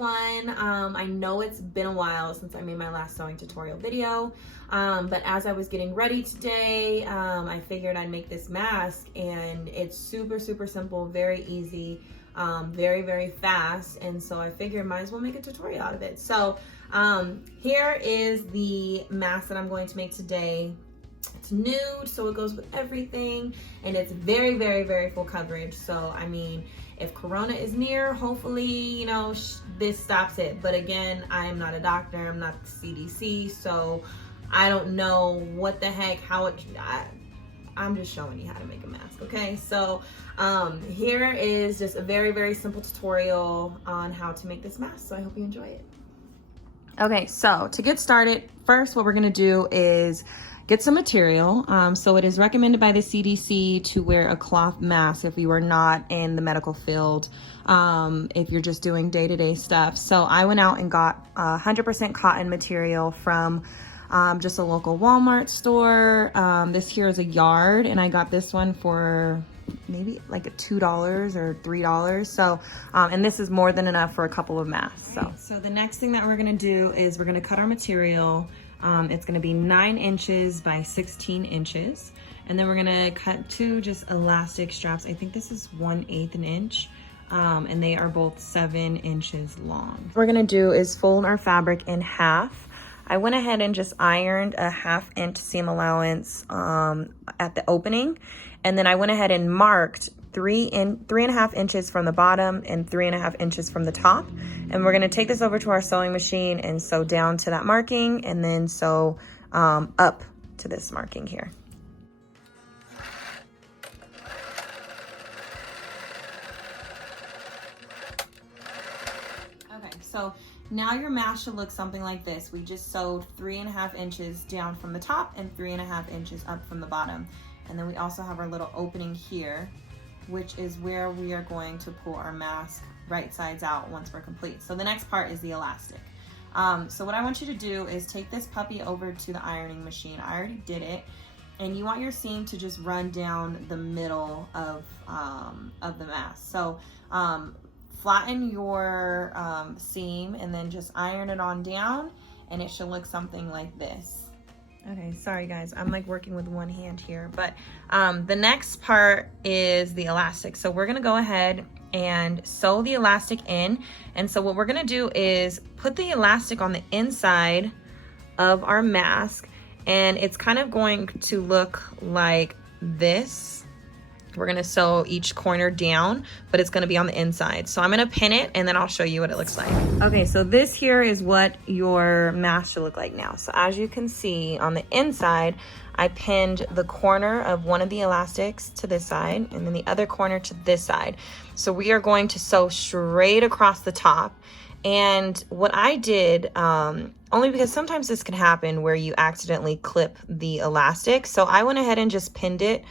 everyone. I know it's been a while since I made my last sewing tutorial video, but as I was getting ready today, I figured I'd make this mask, and it's super simple, very easy, very fast, and so I figured might as well make a tutorial out of it. So here is the mask that I'm going to make today. It's nude, so it goes with everything, and it's very full coverage. So I mean, if Corona is near, hopefully, you know, this stops it. But again, I am not a doctor, I'm not the CDC, so I don't know what the heck, I'm just showing you how to make a mask, okay? So here is just a very simple tutorial on how to make this mask, so I hope you enjoy it. Okay, so to get started, first what we're gonna do is get some material. So it is recommended by the CDC to wear a cloth mask if you are not in the medical field, if you're just doing day-to-day stuff. So I went out and got 100% cotton material from just a local Walmart store. This here is a yard, and I got this one for maybe like $2 or $3. So, and this is more than enough for a couple of masks. So the next thing that we're gonna do is we're gonna cut our material. It's gonna be 9 inches by 16 inches. And then we're gonna cut 2 just elastic straps. I think this is 1/8 an inch. And they are both 7 inches long. What we're gonna do is fold our fabric in half. I went ahead and just ironed a 1/2 inch seam allowance at the opening. And then I went ahead and marked 3.5 inches from the bottom and 3.5 inches from the top. And we're gonna take this over to our sewing machine and sew down to that marking, and then sew up to this marking here. Okay, so now your mask should look something like this. We just sewed 3.5 inches down from the top and 3.5 inches up from the bottom. And then we also have our little opening here, which is where we are going to pull our mask right sides out once we're complete. So the next part is the elastic. So what I want you to do is take this puppy over to the ironing machine. I already did it. And you want your seam to just run down the middle of the mask. So flatten your seam and then just iron it on down, and it should look something like this. Okay, sorry guys, I'm like working with one hand here, but the next part is the elastic. So we're gonna go ahead and sew the elastic in. And so what we're gonna do is put the elastic on the inside of our mask, and it's kind of going to look like this. We're gonna sew each corner down, but it's gonna be on the inside. So I'm gonna pin it, and then I'll show you what it looks like. Okay, so this here is what your mask should look like now. So as you can see on the inside, I pinned the corner of one of the elastics to this side, and then the other corner to this side. So we are going to sew straight across the top. And what I did, only because sometimes this can happen where you accidentally clip the elastic. So I went ahead and just pinned it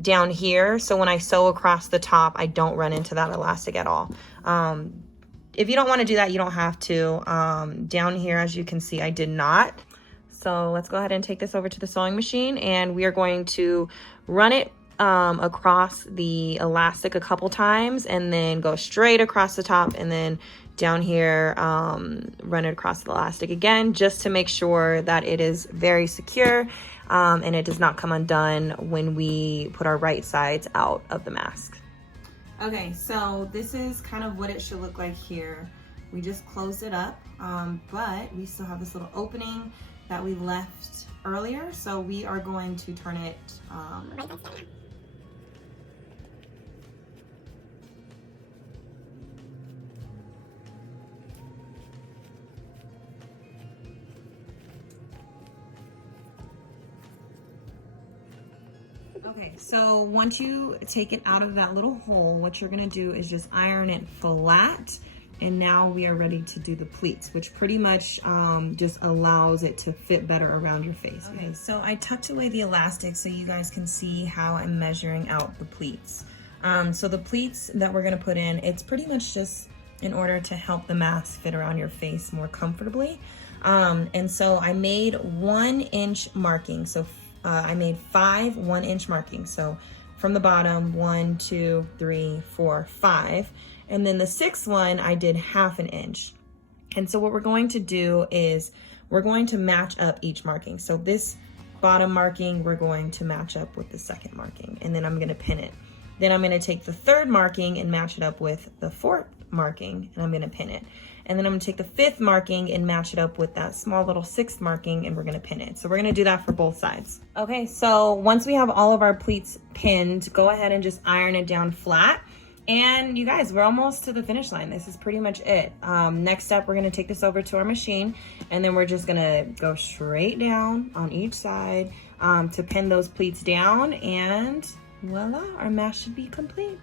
down here, so when I sew across the top, I don't run into that elastic at all. If you don't want to do that, you don't have to. Down here, as you can see, I did not. So let's go ahead and take this over to the sewing machine, and we are going to run it across the elastic a couple times, and then go straight across the top, and then down here, run it across the elastic again, just to make sure that it is very secure, and it does not come undone when we put our right sides out of the mask. Okay, so this is kind of what it should look like here. We just closed it up, but we still have this little opening that we left earlier, so we are going to turn it right side down. Okay, so once you take it out of that little hole, what you're gonna do is just iron it flat, and now we are ready to do the pleats, which pretty much just allows it to fit better around your face. Okay, so I tucked away the elastic so you guys can see how I'm measuring out the pleats. So the pleats that we're gonna put in, it's pretty much just in order to help the mask fit around your face more comfortably. And so I made 1 inch marking. So I made 5 1-inch markings. So from the bottom, 1, 2, 3, 4, 5. And then the 6th one, I did 1/2 inch. And so what we're going to do is we're going to match up each marking. So this bottom marking, we're going to match up with the second marking, and then I'm gonna pin it. Then I'm gonna take the third marking and match it up with the fourth marking, and I'm gonna pin it. And then I'm gonna take the fifth marking and match it up with that small little sixth marking, and we're gonna pin it. So we're gonna do that for both sides. Okay, so once we have all of our pleats pinned, go ahead and just iron it down flat. And you guys, we're almost to the finish line. This is pretty much it. Next step, we're gonna take this over to our machine, and then we're just gonna go straight down on each side to pin those pleats down, and voila, our mask should be complete.